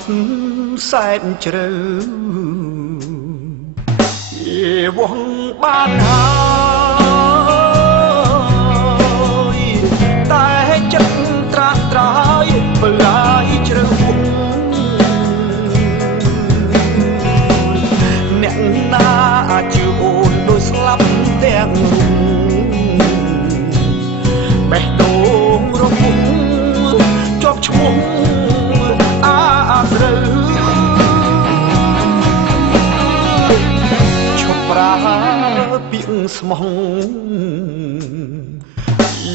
ត់សែនជ្រៅវងបានហើយតែចិត្តត្រាក់ត្រាយបើឲ្យជ្រៅវងអ្នកណាអាចជឿអូនដោយស្លាប់ទាំងបេះដូងរពុះជាប់ឈ្មោះអាស្រូវឈប់ប្រាពីងស្មោះ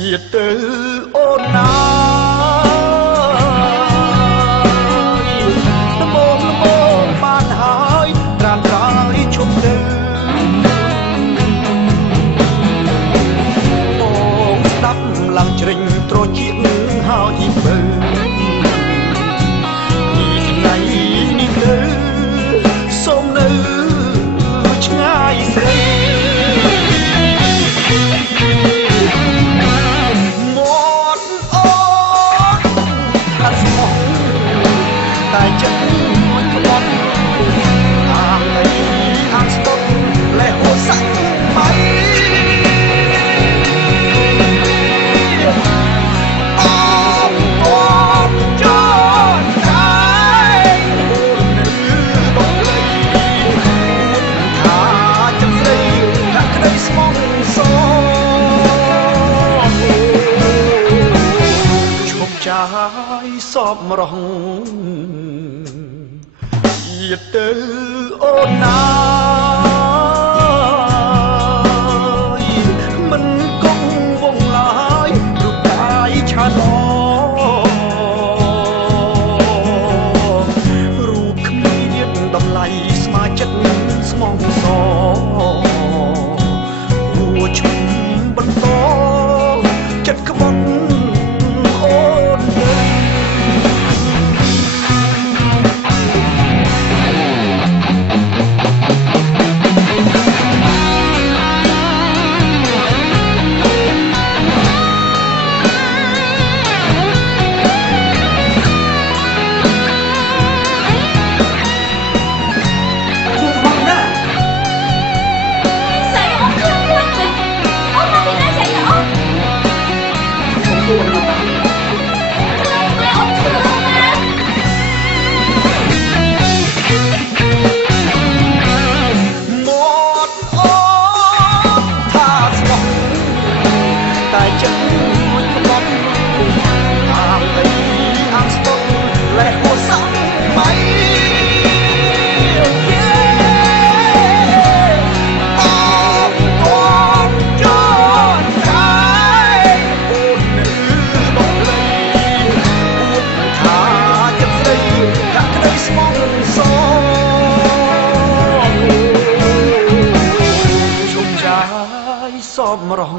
យាទៅអូនណាល្មមបានហើយត្រាំត្រយឈប់ទៅបងស្ដាប់ឡើងជ្រិញត្រជាហើយបើថ្ងៃនេះទៅសូមនៅឆ្ងាយស្រីមាត់អូនខាត់ស្មោះតែចិត្តមួយក្បត់អាងអីអាងស្ទត់លេហូសាច់បាយចាយសពរងយាទៅអូនណាមិនគង់វងឡើយរូបកាយឆាឡរូបគ្មានតម្លៃស្មាចិត្តស្មងសហួឈុំបន្តចិត្តក្បត់សពរង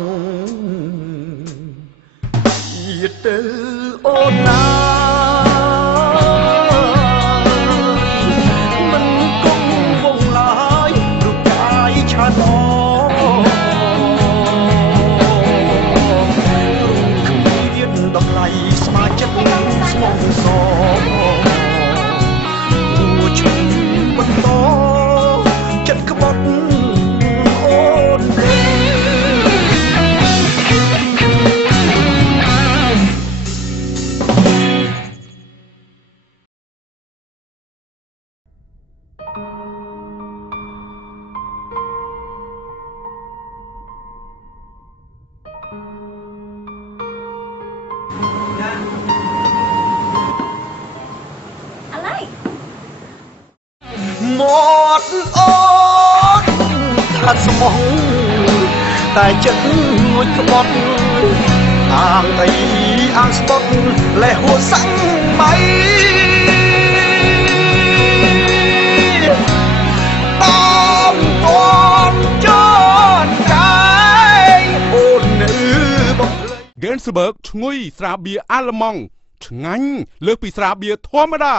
យាទៅអូនណាមិនគង់វងឡើយរូបកាយឆាឡរូបគ្មានតម្លៃស្មាចិត្តស្មងសហួឈុំបន្តចិត្តក្បត់អូនមាត់អូនខាត់ស្មោះតែចិត្តមួយក្បត់អាងអីអាងស្បត់លេហួសាំងបាយតាមកូនចនកាយអូននៅបង Gensberg ឈ្ងុយស្រាបៀរអាល្លឺម៉ង់ឆ្ងាញ់លើសពីស្រាបៀរធម្មតា